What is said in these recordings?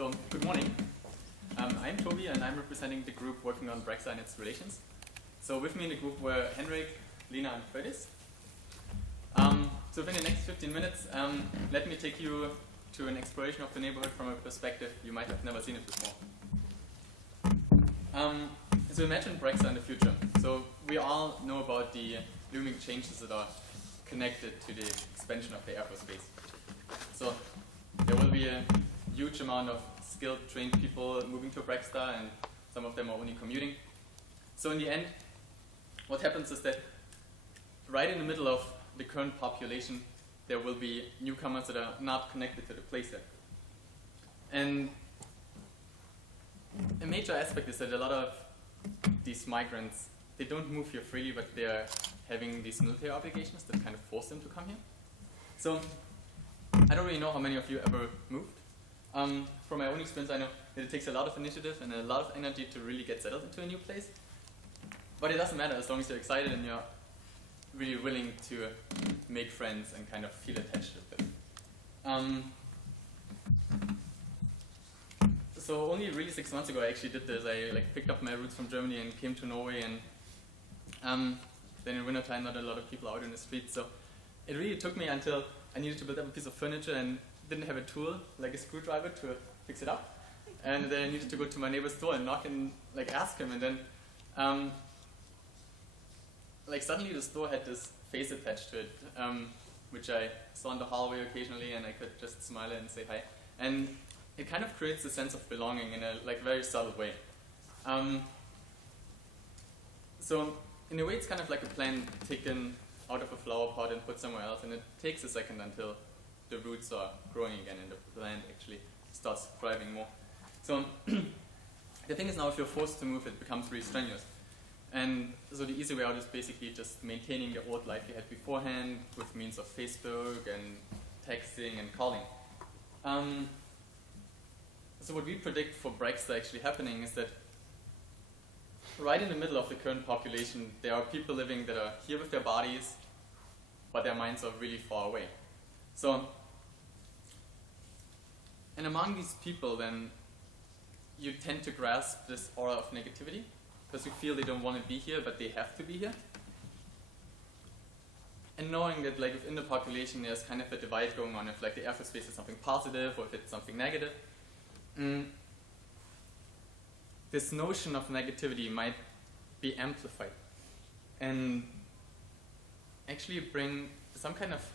So, good morning. I'm Toby and I'm representing the group working on Brexit and its relations. So with me in the group were Henrik, Lena and Fredis. So within the next 15 minutes, let me take you to an exploration of the neighborhood from a perspective you might have never seen it before. So imagine Brexit in the future. So we all know about the looming changes that are connected to the expansion of the Air Force base. So there will be a huge amount of skilled, trained people moving to Brexit, and some of them are only commuting. So in the end, what happens is that right in the middle of the current population, there will be newcomers that are not connected to the place yet. And a major aspect is that a lot of these migrants, they don't move here freely, but they're having these military obligations that kind of force them to come here. So I don't really know how many of you ever moved. From my own experience, I know that it takes a lot of initiative and a lot of energy to really get settled into a new place. But it doesn't matter as long as you're excited and you're really willing to make friends and kind of feel attached with them. So only really 6 months ago I actually did this. I picked up my roots from Germany and came to Norway, and then in wintertime not a lot of people out in the streets. So it really took me until I needed to build up a piece of furniture and didn't have a tool like a screwdriver to fix it up. And then I needed to go to my neighbor's door and knock and ask him, and then suddenly the store had this face attached to it, which I saw in the hallway occasionally, and I could just smile and say hi. And it kind of creates a sense of belonging in a very subtle way. So in a way, it's kind of like a plant taken out of a flower pot and put somewhere else, and it takes a second until the roots are growing again and the plant actually starts thriving more. So the thing is now, if you're forced to move, it becomes really strenuous. And so the easy way out is basically just maintaining the old life you had beforehand with means of Facebook and texting and calling. So what we predict for Brexit actually happening is that right in the middle of the current population, there are people living that are here with their bodies, but their minds are really far away. So, and among these people, then, you tend to grasp this aura of negativity, because you feel they don't want to be here, but they have to be here. And knowing that within the population there's kind of a divide going on, if the Air Force base is something positive or if it's something negative. This notion of negativity might be amplified and actually bring some kind of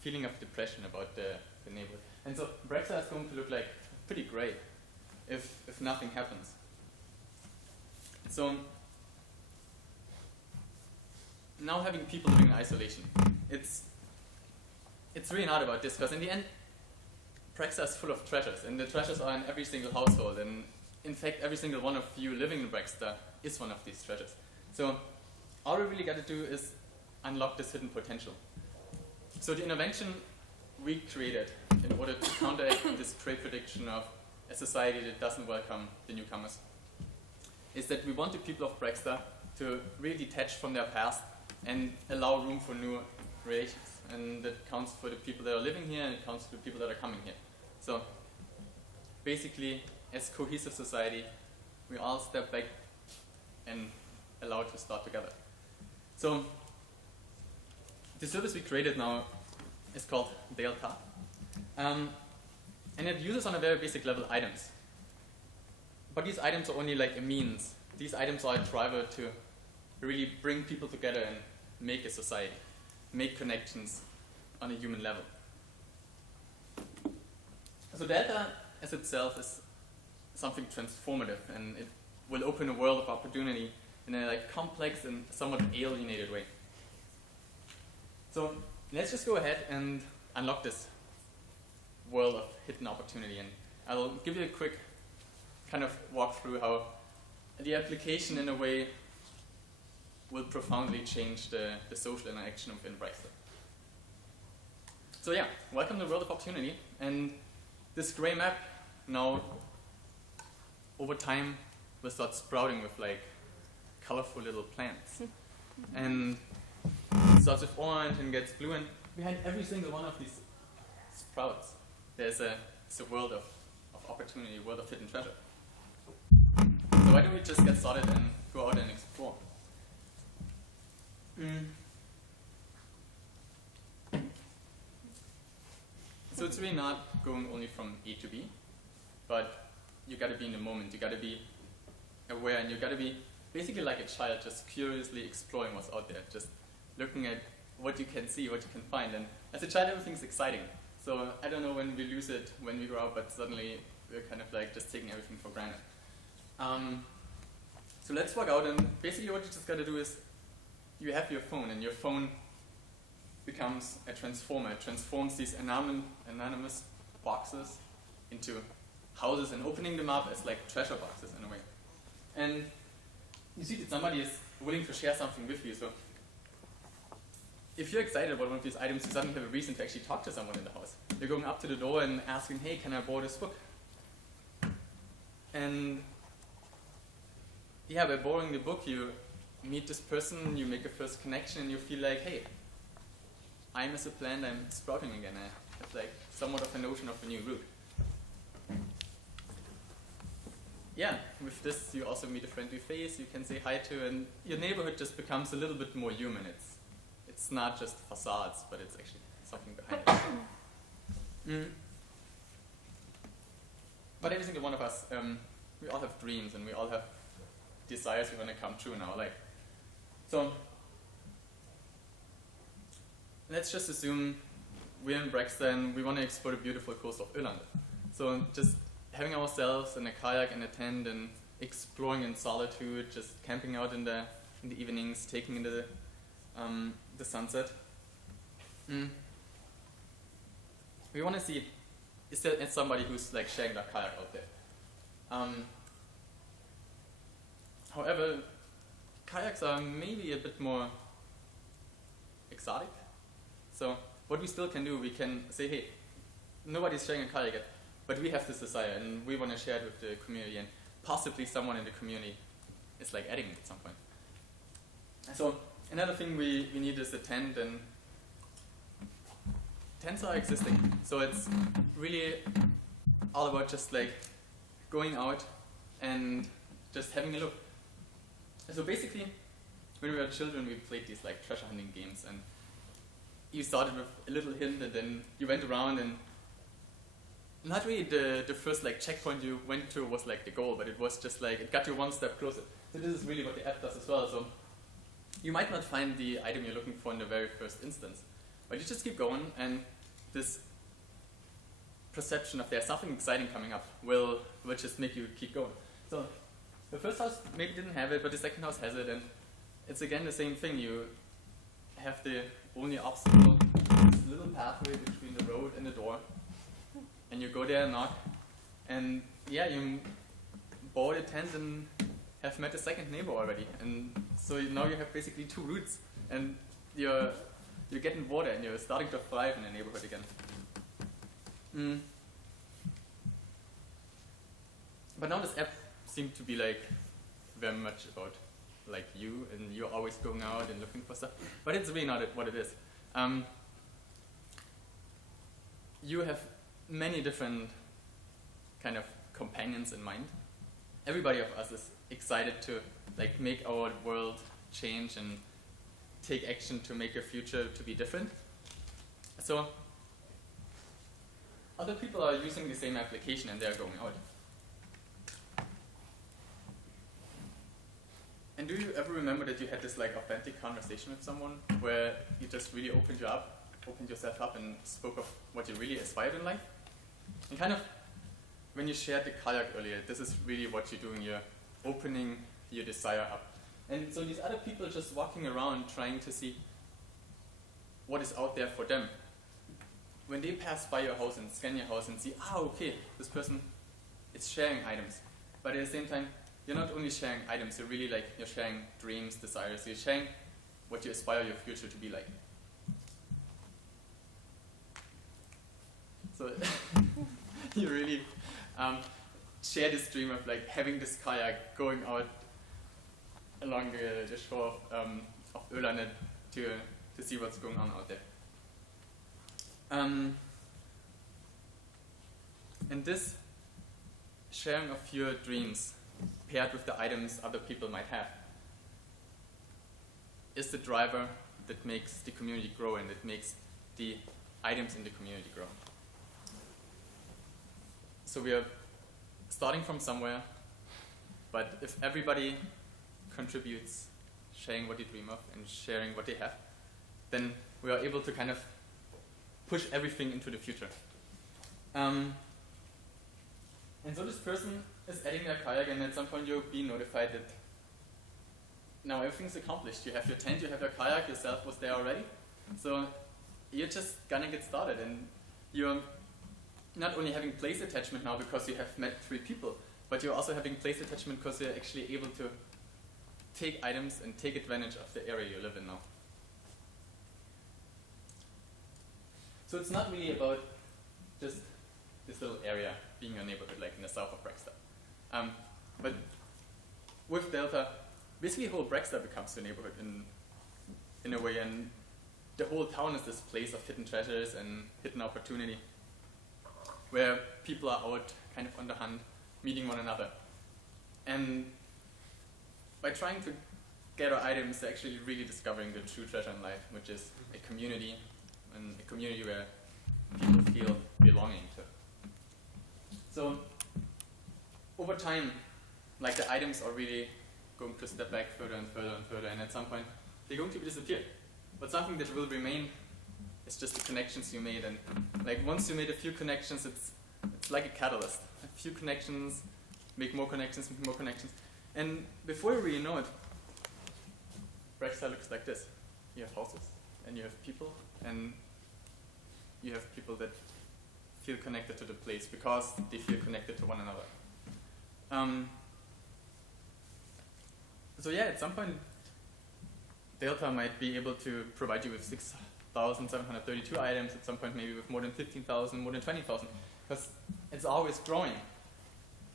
feeling of depression about the neighborhood. And so Brexit is going to look pretty great if nothing happens. So now having people living in isolation, it's really not about this, because in the end, Brexit is full of treasures, and the treasures are in every single household, and in fact, every single one of you living in Brexit is one of these treasures. So all we really got to do is unlock this hidden potential. So the intervention we created in order to counteract this great prediction of a society that doesn't welcome the newcomers is that we want the people of Brexit to really detach from their past and allow room for new relations. And that counts for the people that are living here, and it counts for the people that are coming here. So basically, as cohesive society, we all step back and allow to start together. So the service we created now is called Delta. And it uses on a very basic level items. But these items are only a means. These items are a driver to really bring people together and make a society, make connections on a human level. So data as itself is something transformative, and it will open a world of opportunity in a complex and somewhat alienated way. So let's just go ahead and unlock this world of hidden opportunity, and I'll give you a quick kind of walk through how the application in a way will profoundly change the social interaction within Brexit. So yeah, welcome to the world of opportunity, and this gray map now over time will start sprouting with colorful little plants. And it starts with orange and gets blue, and behind every single one of these sprouts there's a world of opportunity, world of hidden treasure. So why don't we just get started and go out and explore? So it's really not going only from A to B, but you gotta be in the moment, you gotta be aware, and you gotta be basically like a child, just curiously exploring what's out there, just looking at what you can see, what you can find. And as a child, everything's exciting. So I don't know when we lose it, when we grow up, but suddenly we're kind of like just taking everything for granted. So let's walk out, and basically what you just gotta do is you have your phone, and your phone becomes a transformer. It transforms these anonymous boxes into houses, and opening them up as like treasure boxes in a way. And you see that somebody is willing to share something with you. So if you're excited about one of these items, you suddenly have a reason to actually talk to someone in the house. You're going up to the door and asking, hey, can I borrow this book? And yeah, by borrowing the book, you meet this person, you make a first connection, and you feel like, hey, I'm as a plant, I'm sprouting again. I have like somewhat of a notion of a new root. Yeah, with this you also meet a friendly face you can say hi to, and your neighborhood just becomes a little bit more human. It's not just facades, but it's actually something behind it. But every single one of us, we all have dreams, and we all have desires we want to come true in our life. So let's just assume we're in Brexton, we want to explore the beautiful coast of Irland. So just having ourselves in a kayak and a tent and exploring in solitude, just camping out in the evenings, taking in the sunset. We want to see, is there somebody who's like sharing their kayak out there? However, kayaks are maybe a bit more exotic. So what we still can do, we can say, hey, nobody's sharing a kayak yet, but we have this desire, and we want to share it with the community, and possibly someone in the community is like adding it at some point. So another thing we need is a tent, and tents are existing. So it's really all about just like going out and just having a look. So basically, when we were children, we played these like treasure hunting games, and you started with a little hint, and then you went around, and not really the first like checkpoint you went to was like the goal, but it was just like it got you one step closer. So this is really what the app does as well. So you might not find the item you're looking for in the very first instance, but you just keep going, and this perception of there's something exciting coming up will just make you keep going. So the first house maybe didn't have it, but the second house has it, and it's again the same thing. You have the only obstacle, this little pathway between the road and the door, and you go there and knock, and yeah, you bought a tent and have met a second neighbor already, and so now you have basically two routes, and you're getting water, and you're starting to thrive in the neighborhood again. But now this app seemed to be like very much about like you, and you're always going out and looking for stuff, but it's really not what it is. You have many different kind of companions in mind. Everybody of us is excited to like make our world change and take action to make a future to be different. So other people are using the same application, and they're going out. And do you ever remember that you had this like authentic conversation with someone where you just really opened yourself up and spoke of what you really aspired in life? And kind of when you shared the kayak earlier, this is really what you're doing. You're opening your desire up. And so these other people just walking around trying to see what is out there for them. When they pass by your house and scan your house and see, okay, this person is sharing items. But at the same time, you're not only sharing items, you're sharing dreams, desires, you're sharing what you aspire your future to be like. So you really share this dream of like having this kayak, going out along the shore of Öland to see what's going on out there. And this sharing of your dreams paired with the items other people might have is the driver that makes the community grow and that makes the items in the community grow. So we are starting from somewhere, but if everybody contributes, sharing what they dream of and sharing what they have, then we are able to kind of push everything into the future. And so this person is adding their kayak, and at some point you'll be notified that now everything's accomplished. You have your tent, you have your kayak, yourself was there already. So you're just gonna get started, and you're not only having place attachment now because you have met 3 people, but you're also having place attachment because you're actually able to take items and take advantage of the area you live in now. So it's not really about just this little area being your neighborhood, like in the south of Brexter. But with Delta, basically whole Brexter becomes your neighborhood in a way, and the whole town is this place of hidden treasures and hidden opportunity, where people are out kind of on the hunt, meeting one another. And by trying to gather items, they're actually really discovering the true treasure in life, which is a community, and a community where people feel belonging to. So over time, like the items are really going to step back further and further and further, and at some point they're going to disappear. But something that will remain is just the connections you made, and like once you made a few connections, it's like a catalyst. A few connections make more connections, and before you really know it, Brexter looks like this. You have houses, and you have people, and you have people that feel connected to the place because they feel connected to one another. So yeah, at some point, Delta might be able to provide you with 6,732 items, at some point maybe with more than 15,000, more than 20,000, because it's always growing.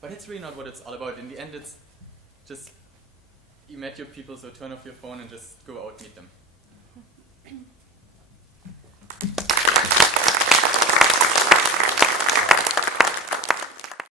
But it's really not what it's all about. In the end, it's just, you met your people, so turn off your phone and just go out, meet them.